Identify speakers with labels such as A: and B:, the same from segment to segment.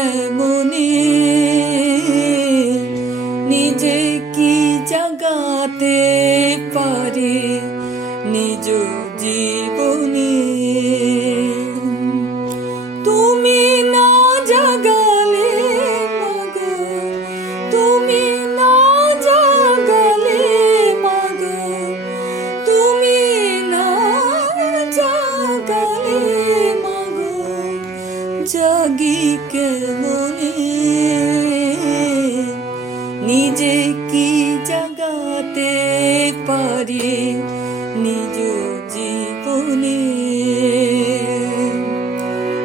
A: again. নিজে কি জাগাতে পারি? নিজ জীবনে।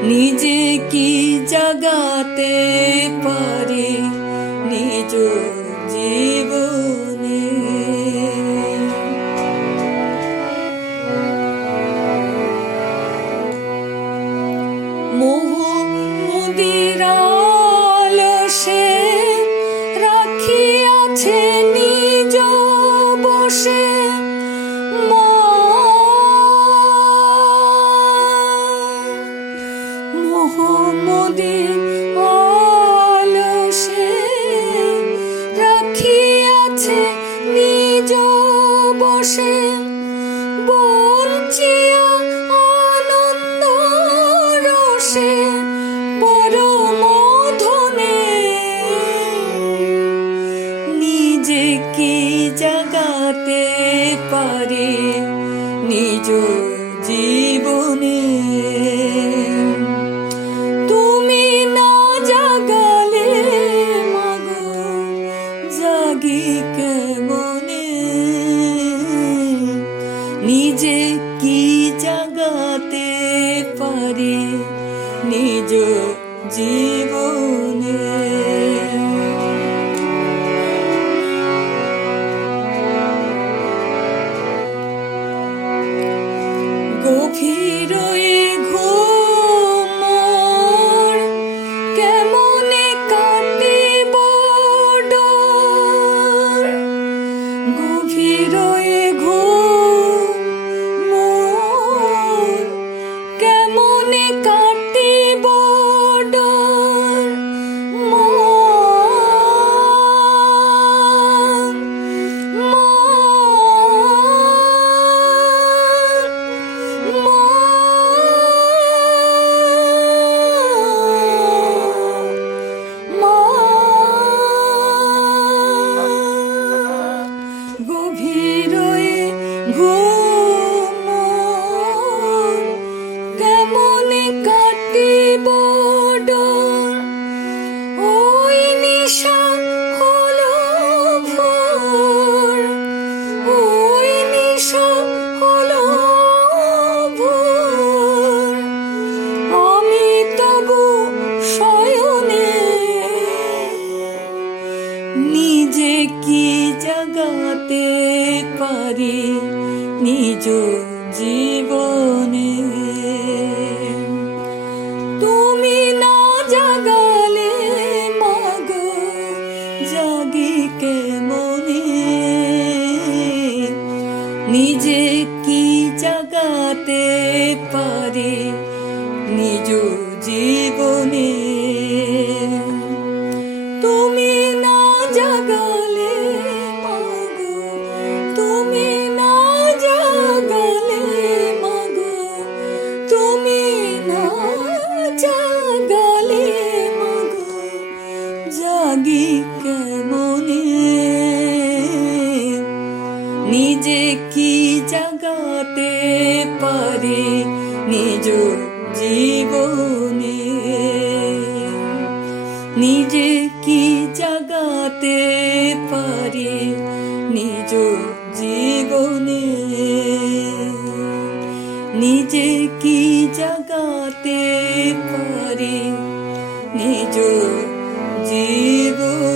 A: নিজে কি জাগাতে পারি? নিজ জীবনে। বসে মোহ মুদির আলসে রাখিয়াছে নিজ বসে বঞ্চিয়া নিজে কি জাগাতে পারে নিজ জীবনে? তুমি না জাগালে মাগো জাগি কেমনে? নিজে কি জাগাতে পারে নিজ জীবনে? নিজে কি জাগাতে পারি? নিজ জীবনে। তুমি না জাগালে মাগো জাগি কে মনে নিজে কি জাগাতে পারি? পারি নিজ জীবনে। নিজে কি জাগাতে পারি নিজ জীবনে? নিজে কি জাগাতে পারি নিজ জীবনে?